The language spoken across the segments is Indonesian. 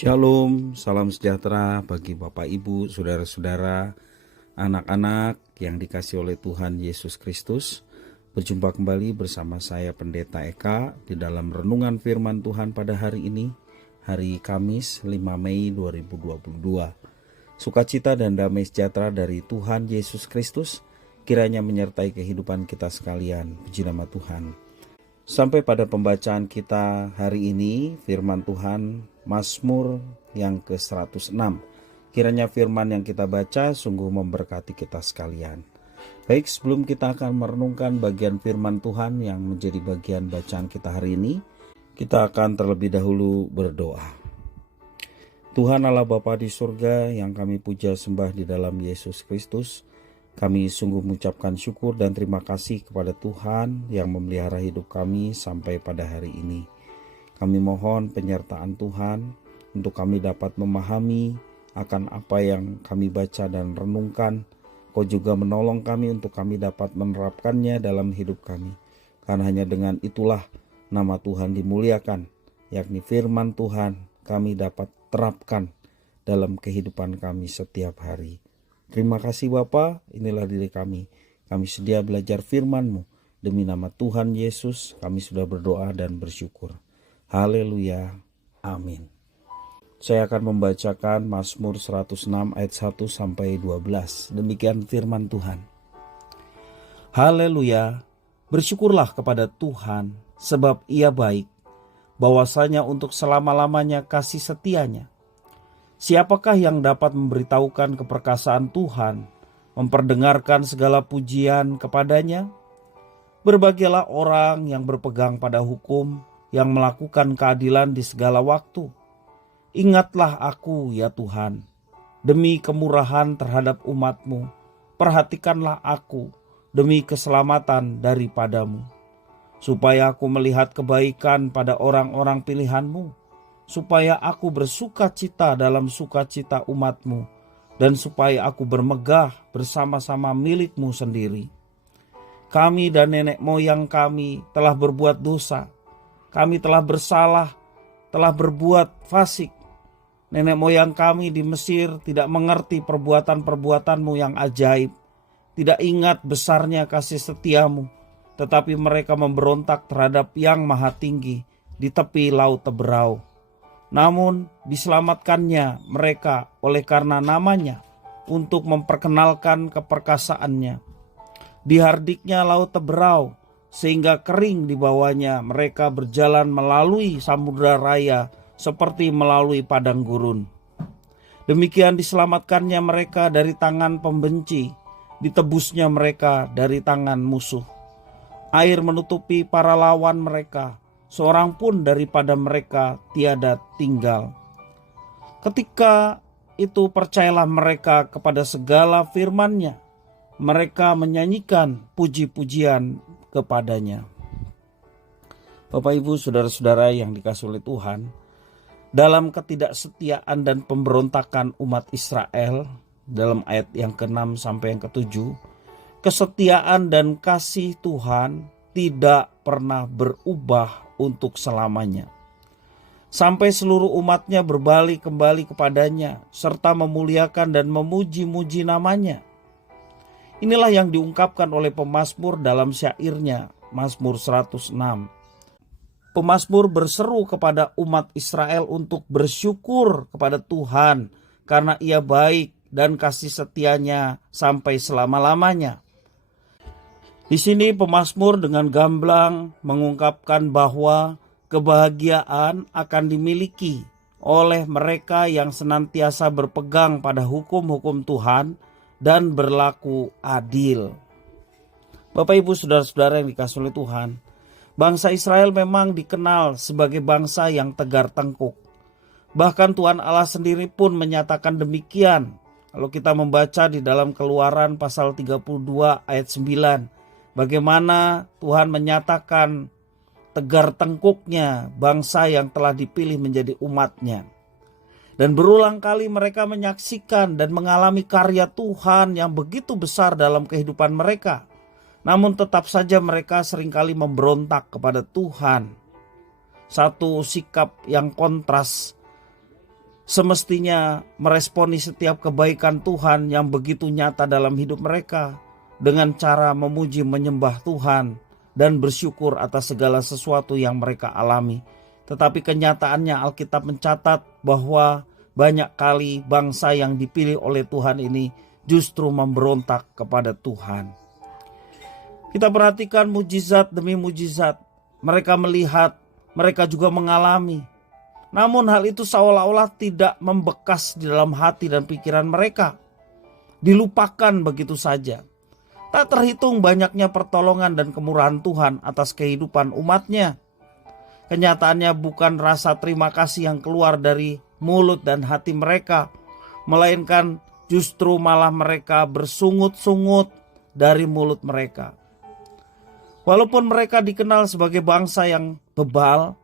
Shalom, salam sejahtera bagi Bapak Ibu, saudara-saudara, anak-anak yang dikasihi oleh Tuhan Yesus Kristus. Berjumpa kembali bersama saya Pendeta Eka di dalam renungan firman Tuhan pada hari ini, hari Kamis 5 Mei 2022. Sukacita dan damai sejahtera dari Tuhan Yesus Kristus kiranya menyertai kehidupan kita sekalian. Puji nama Tuhan. Sampai pada pembacaan kita hari ini, firman Tuhan Mazmur yang ke-106. Kiranya firman yang kita baca sungguh memberkati kita sekalian. Baik, sebelum kita akan merenungkan bagian firman Tuhan yang menjadi bagian bacaan kita hari ini, kita akan terlebih dahulu berdoa. Tuhan Allah Bapa di surga yang kami puja sembah di dalam Yesus Kristus, kami sungguh mengucapkan syukur dan terima kasih kepada Tuhan yang memelihara hidup kami sampai pada hari ini. Kami mohon penyertaan Tuhan untuk kami dapat memahami akan apa yang kami baca dan renungkan. Kau juga menolong kami untuk kami dapat menerapkannya dalam hidup kami. Karena hanya dengan itulah nama Tuhan dimuliakan, yakni firman Tuhan kami dapat terapkan dalam kehidupan kami setiap hari. Terima kasih Bapa, inilah diri kami. Kami sedia belajar firman-Mu. Demi nama Tuhan Yesus kami sudah berdoa dan bersyukur. Haleluya, amin. Saya akan membacakan Mazmur 106 ayat 1 sampai 12. Demikian firman Tuhan. Haleluya, bersyukurlah kepada Tuhan sebab Ia baik, bahwasanya untuk selama-lamanya kasih setianya. Siapakah yang dapat memberitahukan keperkasaan Tuhan, memperdengarkan segala pujian kepadanya? Berbahagialah orang yang berpegang pada hukum, yang melakukan keadilan di segala waktu. Ingatlah aku ya Tuhan, demi kemurahan terhadap umat-Mu. Perhatikanlah aku demi keselamatan daripadamu. Supaya aku melihat kebaikan pada orang-orang pilihan-Mu. Supaya aku bersuka cita dalam sukacita umat-Mu. Dan supaya aku bermegah bersama-sama milik-Mu sendiri. Kami dan nenek moyang kami telah berbuat dosa. Kami telah bersalah, telah berbuat fasik. Nenek moyang kami di Mesir tidak mengerti perbuatan-perbuatan-Mu yang ajaib. Tidak ingat besarnya kasih setia-Mu. Tetapi mereka memberontak terhadap Yang Maha Tinggi di tepi laut Teberau. Namun diselamatkannya mereka oleh karena namanya untuk memperkenalkan keperkasaannya. Dihardiknya laut Teberau sehingga kering di bawahnya, mereka berjalan melalui samudra raya seperti melalui padang gurun. Demikian diselamatkannya mereka dari tangan pembenci, ditebusnya mereka dari tangan musuh. Air menutupi para lawan mereka, seorang pun daripada mereka tiada tinggal. Ketika itu percayalah mereka kepada segala firman-Nya. Mereka menyanyikan puji-pujian kepadanya. Bapak Ibu saudara-saudara yang dikasihi oleh Tuhan, dalam ketidaksetiaan dan pemberontakan umat Israel dalam ayat yang ke-6 sampai yang ke-7, kesetiaan dan kasih Tuhan tidak pernah berubah untuk selamanya. Sampai seluruh umatnya berbalik kembali kepadanya serta memuliakan dan memuji-muji namanya. Inilah yang diungkapkan oleh pemazmur dalam syairnya, Mazmur 106. Pemazmur berseru kepada umat Israel untuk bersyukur kepada Tuhan karena Ia baik dan kasih setianya sampai selama-lamanya. Di sini pemazmur dengan gamblang mengungkapkan bahwa kebahagiaan akan dimiliki oleh mereka yang senantiasa berpegang pada hukum-hukum Tuhan dan berlaku adil. Bapak Ibu saudara-saudara yang dikasihi oleh Tuhan, bangsa Israel memang dikenal sebagai bangsa yang tegar tengkuk. Bahkan Tuhan Allah sendiri pun menyatakan demikian. Kalau kita membaca di dalam Keluaran pasal 32 ayat 9, bagaimana Tuhan menyatakan tegar tengkuknya bangsa yang telah dipilih menjadi umat-Nya. Dan berulang kali mereka menyaksikan dan mengalami karya Tuhan yang begitu besar dalam kehidupan mereka. Namun tetap saja mereka seringkali memberontak kepada Tuhan. Satu sikap yang kontras semestinya meresponi setiap kebaikan Tuhan yang begitu nyata dalam hidup mereka dengan cara memuji menyembah Tuhan dan bersyukur atas segala sesuatu yang mereka alami. Tetapi kenyataannya Alkitab mencatat bahwa banyak kali bangsa yang dipilih oleh Tuhan ini justru memberontak kepada Tuhan. Kita perhatikan mujizat demi mujizat. Mereka melihat, mereka juga mengalami. Namun hal itu seolah-olah tidak membekas di dalam hati dan pikiran mereka. Dilupakan begitu saja. Tak terhitung banyaknya pertolongan dan kemurahan Tuhan atas kehidupan umatnya. Kenyataannya bukan rasa terima kasih yang keluar dari mulut dan hati mereka, melainkan justru malah mereka bersungut-sungut dari mulut mereka. Walaupun mereka dikenal sebagai bangsa yang bebal,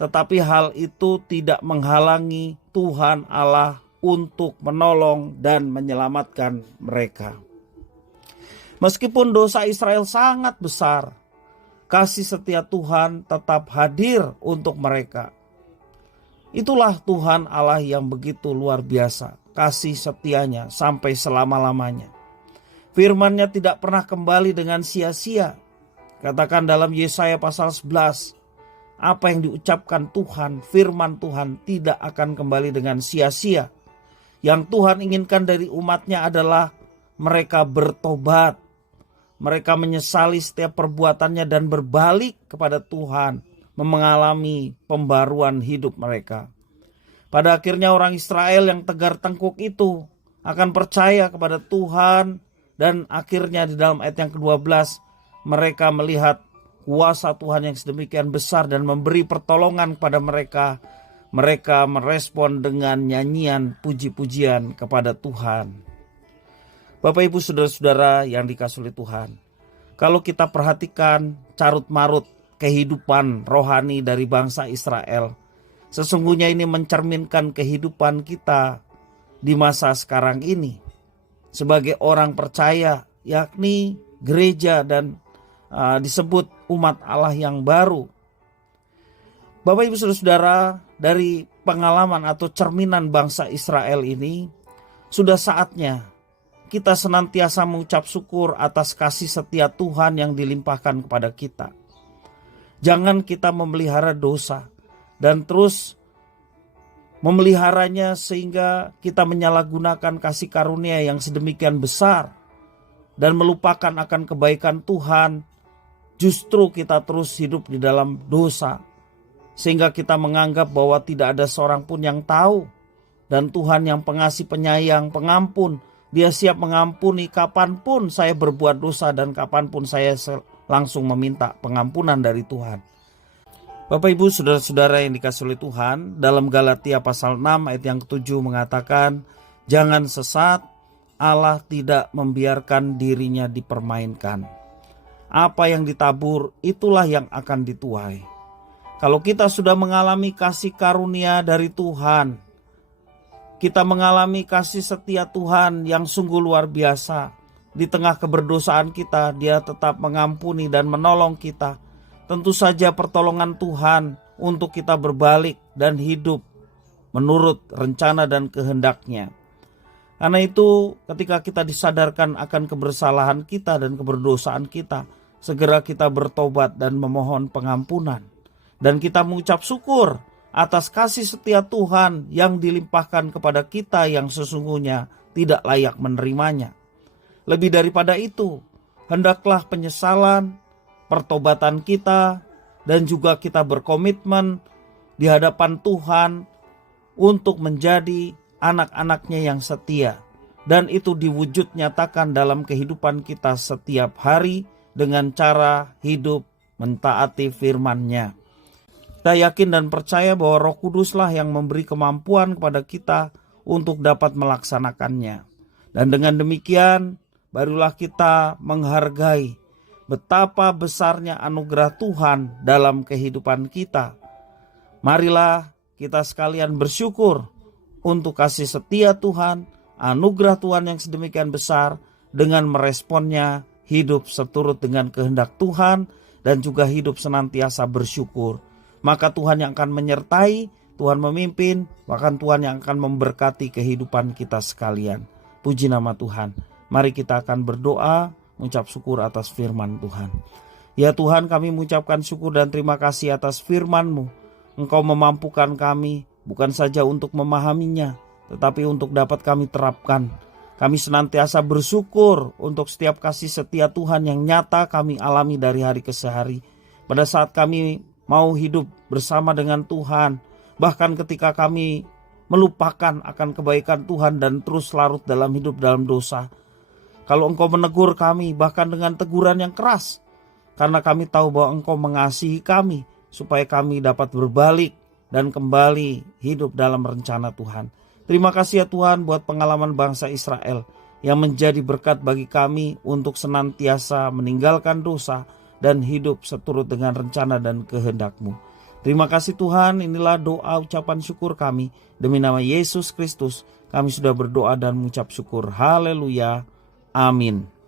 tetapi hal itu tidak menghalangi Tuhan Allah untuk menolong dan menyelamatkan mereka. Meskipun dosa Israel sangat besar, kasih setia Tuhan tetap hadir untuk mereka. Itulah Tuhan Allah yang begitu luar biasa, kasih setianya sampai selama-lamanya. Firman-Nya tidak pernah kembali dengan sia-sia. Katakan dalam Yesaya pasal 11, apa yang diucapkan Tuhan, firman Tuhan tidak akan kembali dengan sia-sia. Yang Tuhan inginkan dari umatnya adalah mereka bertobat. Mereka menyesali setiap perbuatannya dan berbalik kepada Tuhan, mengalami pembaruan hidup mereka. Pada akhirnya orang Israel yang tegar tengkuk itu akan percaya kepada Tuhan, dan akhirnya di dalam ayat yang ke-12 mereka melihat kuasa Tuhan yang sedemikian besar dan memberi pertolongan kepada mereka. Mereka merespon dengan nyanyian puji-pujian kepada Tuhan. Bapak Ibu saudara-saudara yang dikasihi oleh Tuhan, kalau kita perhatikan carut marut kehidupan rohani dari bangsa Israel, sesungguhnya ini mencerminkan kehidupan kita di masa sekarang ini sebagai orang percaya, yakni gereja dan disebut umat Allah yang baru. Bapak Ibu saudara-saudara, dari pengalaman atau cerminan bangsa Israel ini, sudah saatnya kita senantiasa mengucap syukur atas kasih setia Tuhan yang dilimpahkan kepada kita. Jangan kita memelihara dosa dan terus memeliharanya sehingga kita menyalahgunakan kasih karunia yang sedemikian besar dan melupakan akan kebaikan Tuhan. Justru kita terus hidup di dalam dosa sehingga kita menganggap bahwa tidak ada seorang pun yang tahu, dan Tuhan yang pengasih, penyayang, pengampun, Dia siap mengampuni kapanpun saya berbuat dosa dan kapanpun saya langsung meminta pengampunan dari Tuhan. Bapak Ibu saudara-saudara yang dikasihi oleh Tuhan, dalam Galatia pasal 6 ayat yang ke-7 mengatakan, jangan sesat, Allah tidak membiarkan dirinya dipermainkan. Apa yang ditabur itulah yang akan dituai. Kalau kita sudah mengalami kasih karunia dari Tuhan, kita mengalami kasih setia Tuhan yang sungguh luar biasa. Di tengah keberdosaan kita, Dia tetap mengampuni dan menolong kita. Tentu saja pertolongan Tuhan untuk kita berbalik dan hidup menurut rencana dan kehendak-Nya. Karena itu ketika kita disadarkan akan kebersalahan kita dan keberdosaan kita, segera kita bertobat dan memohon pengampunan. Dan kita mengucap syukur atas kasih setia Tuhan yang dilimpahkan kepada kita yang sesungguhnya tidak layak menerimanya. Lebih daripada itu, hendaklah penyesalan, pertobatan kita, dan juga kita berkomitmen di hadapan Tuhan untuk menjadi anak-anaknya yang setia. Dan itu diwujud nyatakan dalam kehidupan kita setiap hari dengan cara hidup mentaati firman-Nya. Kita yakin dan percaya bahwa Roh Kuduslah yang memberi kemampuan kepada kita untuk dapat melaksanakannya. Dan dengan demikian barulah kita menghargai betapa besarnya anugerah Tuhan dalam kehidupan kita. Marilah kita sekalian bersyukur untuk kasih setia Tuhan, anugerah Tuhan yang sedemikian besar, dengan meresponnya hidup seturut dengan kehendak Tuhan dan juga hidup senantiasa bersyukur. Maka Tuhan yang akan menyertai Tuhan memimpin, bahkan Tuhan yang akan memberkati kehidupan kita sekalian. Puji nama Tuhan. Mari kita akan berdoa, mengucap syukur atas firman Tuhan. Ya Tuhan, kami mengucapkan syukur dan terima kasih atas firman-Mu. Engkau memampukan kami bukan saja untuk memahaminya, tetapi untuk dapat kami terapkan. Kami senantiasa bersyukur untuk setiap kasih setia Tuhan yang nyata kami alami dari hari ke hari. Pada saat kami mau hidup bersama dengan Tuhan, bahkan ketika kami melupakan akan kebaikan Tuhan dan terus larut dalam hidup dalam dosa. Kalau Engkau menegur kami bahkan dengan teguran yang keras, karena kami tahu bahwa Engkau mengasihi kami, supaya kami dapat berbalik dan kembali hidup dalam rencana Tuhan. Terima kasih ya Tuhan buat pengalaman bangsa Israel yang menjadi berkat bagi kami untuk senantiasa meninggalkan dosa dan hidup seturut dengan rencana dan kehendak-Mu. Terima kasih Tuhan, inilah doa ucapan syukur kami. Demi nama Yesus Kristus kami sudah berdoa dan mengucap syukur. Haleluya. Amin.